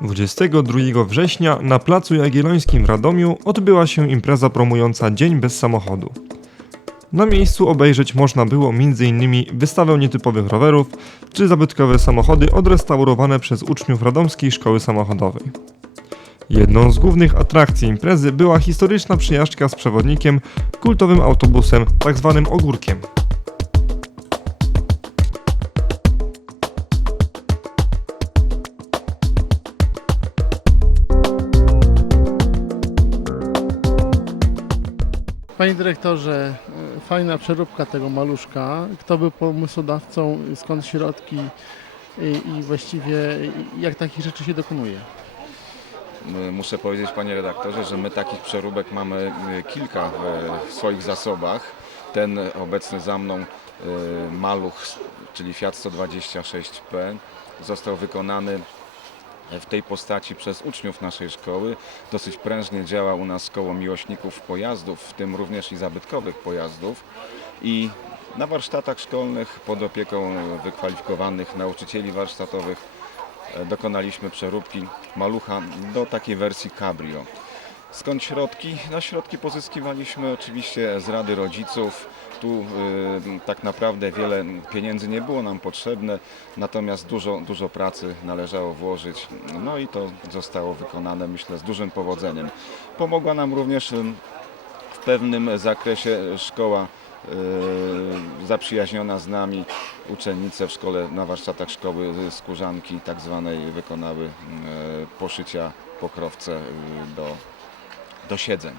22 września na Placu Jagiellońskim w Radomiu odbyła się impreza promująca Dzień bez samochodu. Na miejscu obejrzeć można było m.in. wystawę nietypowych rowerów czy zabytkowe samochody odrestaurowane przez uczniów Radomskiej Szkoły Samochodowej. Jedną z głównych atrakcji imprezy była historyczna przyjażdżka z przewodnikiem, kultowym autobusem, tzw. ogórkiem. Panie dyrektorze, e, fajna przeróbka tego maluszka. Kto był pomysłodawcą, skąd środki i, i właściwie jak takich rzeczy się dokonuje? My- Muszę powiedzieć panie redaktorze, że my takich przeróbek mamy y, kilka w swoich zasobach. Ten obecny za mną maluch, czyli Fiat 126P został wykonany w tej postaci przez uczniów naszej szkoły. Dosyć prężnie działa u nas koło miłośników pojazdów, w tym również i zabytkowych pojazdów. I na warsztatach szkolnych pod opieką wykwalifikowanych nauczycieli warsztatowych e, dokonaliśmy przeróbki malucha do takiej wersji cabrio. Skąd środki? No środki pozyskiwaliśmy oczywiście z Rady Rodziców. Tu y, tak naprawdę wiele pieniędzy nie było nam potrzebne, natomiast dużo, dużo pracy należało włożyć. No i to zostało wykonane myślę z dużym powodzeniem. Pomogła nam również ym, w pewnym zakresie szkoła y, zaprzyjaźniona z nami. Uczennice w szkole, na warsztatach szkoły skórzanki tak zwanej wykonały y, poszycia pokrowce y, do do siedzeń.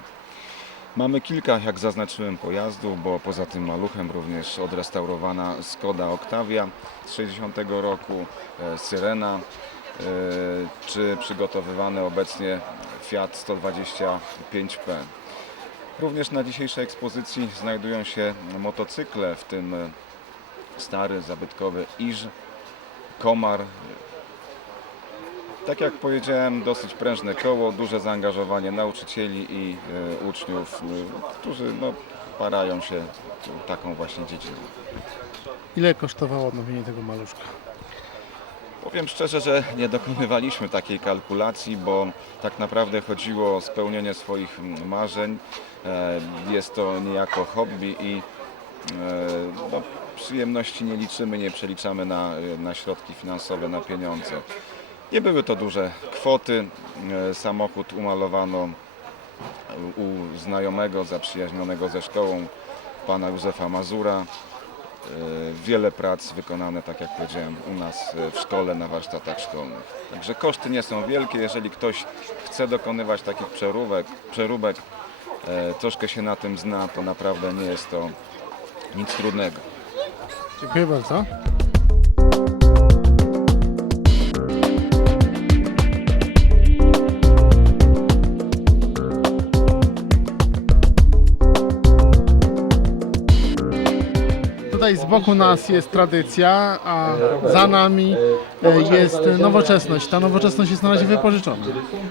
Mamy kilka, jak zaznaczyłem, pojazdów, bo poza tym maluchem również odrestaurowana Skoda Octavia z 60 roku, e, Syrena, e, czy przygotowywany obecnie Fiat 125P. Również na dzisiejszej ekspozycji znajdują się motocykle, w tym e, stary, zabytkowy Iż, Komar, tak jak powiedziałem, dosyć prężne koło, duże zaangażowanie nauczycieli i e, uczniów, e, którzy no, parają się taką właśnie dziedziną. Ile kosztowało odnowienie tego maluszka? Powiem szczerze, że nie dokonywaliśmy takiej kalkulacji, bo tak naprawdę chodziło o spełnienie swoich marzeń. E, Jest to niejako hobby i no, przyjemności nie liczymy, nie przeliczamy na, na środki finansowe, na pieniądze. Nie były to duże kwoty. E, Samochód umalowano u znajomego, zaprzyjaźnionego ze szkołą, pana Józefa Mazura. E, Wiele prac wykonane, tak jak powiedziałem, u nas e, w szkole, na warsztatach szkolnych. Także koszty nie są wielkie. Jeżeli ktoś chce dokonywać takich przeróbek, przeróbek troszkę się na tym zna, to naprawdę nie jest to nic trudnego. Dziękuję bardzo. Tutaj z boku nas jest tradycja, a za nami e, jest nowoczesność. Ta nowoczesność jest na razie wypożyczona.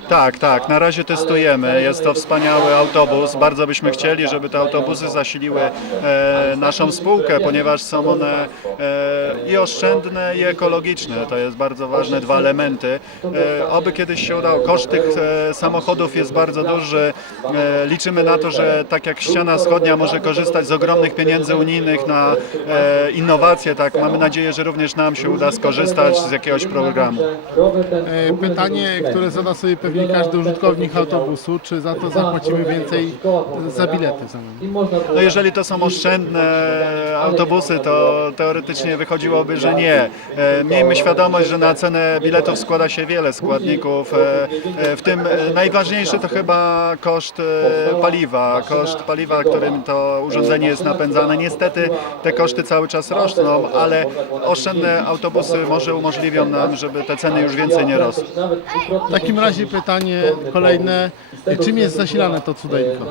Tak, tak, na razie testujemy. Jest to wspaniały autobus. Bardzo byśmy chcieli, żeby te autobusy zasiliły e, naszą spółkę, ponieważ są one e, i oszczędne, i ekologiczne. To jest bardzo ważne, dwa elementy. E, oby kiedyś się udało. Koszt tych e, samochodów jest bardzo duży. E, liczymy na to, że tak jak ściana wschodnia może korzystać z ogromnych pieniędzy unijnych na e, innowacje, tak mamy nadzieję, że również nam się uda skorzystać z jakiegoś programu. E, Pytanie, które zada sobie pewnie każdy użytkownik autobusu, czy za to zapłacimy więcej za bilety zamian? No jeżeli to są oszczędne autobusy, to teoretycznie wychodziłoby, że nie. E, Miejmy świadomość, że na cenę biletów składa się wiele składników, e, e, w tym e, najważniejszy to chyba koszt e, paliwa, koszt paliwa, którym to urządzenie jest napędzane. Niestety te koszty cały czas rosną, ale oszczędne autobusy może umożliwią nam, żeby te ceny już więcej nie rosły. W takim razie pytanie kolejne, czym jest zasilane to cudeńko?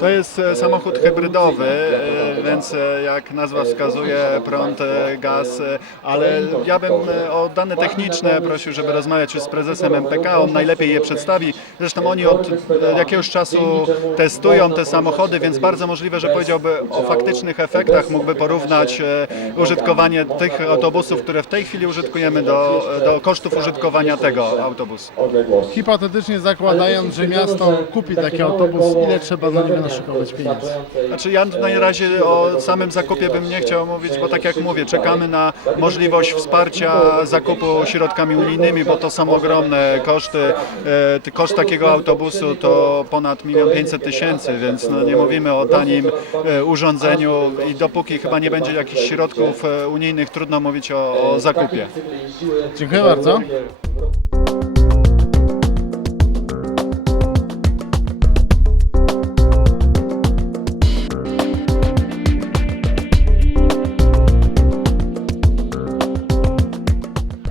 To jest e, samochód hybrydowy, e, więc e, jak nazwa wskazuje, prąd, gaz, ale ja bym o dane techniczne prosił, żeby rozmawiać już z prezesem MPK, on najlepiej je przedstawi. Zresztą oni od jakiegoś czasu testują te samochody, więc bardzo możliwe, że powiedziałby o faktycznych efektach, mógłby porównać e, użytkowanie tych autobusów, które w tej chwili użytkujemy do, do kosztów użytkowania tego autobusu. Hipotetycznie zakładając, że miasto kupi taki autobus, ile trzeba za niego naszykować pieniędzy? Znaczy ja na razie o samym zakupie bym nie chciał mówić, bo tak jak mówię, czekamy na możliwość wsparcia zakupu środkami unijnymi, bo to są ogromne koszty. E, Koszt takiego autobusu to ponad 1 500 tysięcy, więc no nie mówimy o tanim e, urządzeniu i dopóki chyba nie będzie jakichś środków e, unijnych, trudno mówić o, o zakupie. Dziękuję bardzo.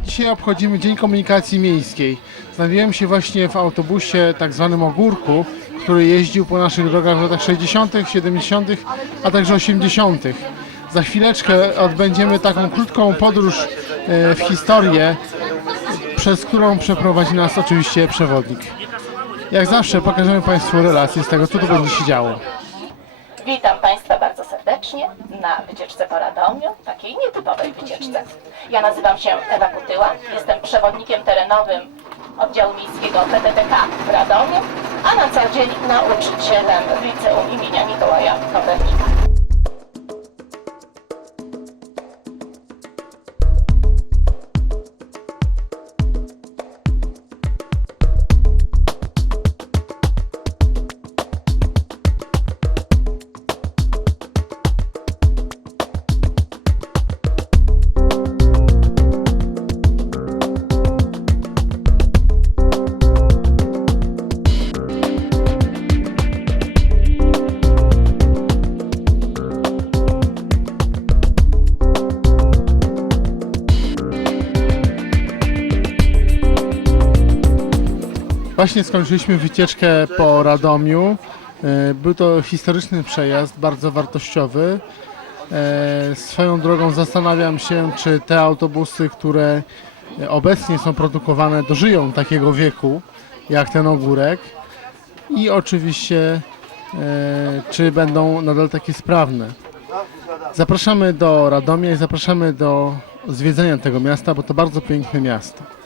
Dzisiaj obchodzimy Dzień Komunikacji Miejskiej. Znajduję się właśnie w autobusie tak zwanym Ogórku, który jeździł po naszych drogach w latach 60., 70., a także 80. Za chwileczkę odbędziemy taką krótką podróż e, w historię, przez którą przeprowadzi nas oczywiście przewodnik. Jak zawsze pokażemy Państwu relacje z tego, co tu będzie się działo. Witam Państwa bardzo serdecznie na wycieczce po Radomiu, takiej nietypowej wycieczce. Ja nazywam się Ewa Kutyła, jestem przewodnikiem terenowym oddziału miejskiego PTTK w Radomiu, a na co dzień nauczycielem w liceum imienia Mikołaja Kopernika. Właśnie skończyliśmy wycieczkę po Radomiu. E, Był to historyczny przejazd, bardzo wartościowy. E, Swoją drogą zastanawiam się, czy te autobusy, które obecnie są produkowane, dożyją takiego wieku jak ten ogórek. I oczywiście, e, czy będą nadal takie sprawne. Zapraszamy do Radomia i zapraszamy do zwiedzenia tego miasta, bo to bardzo piękne miasto.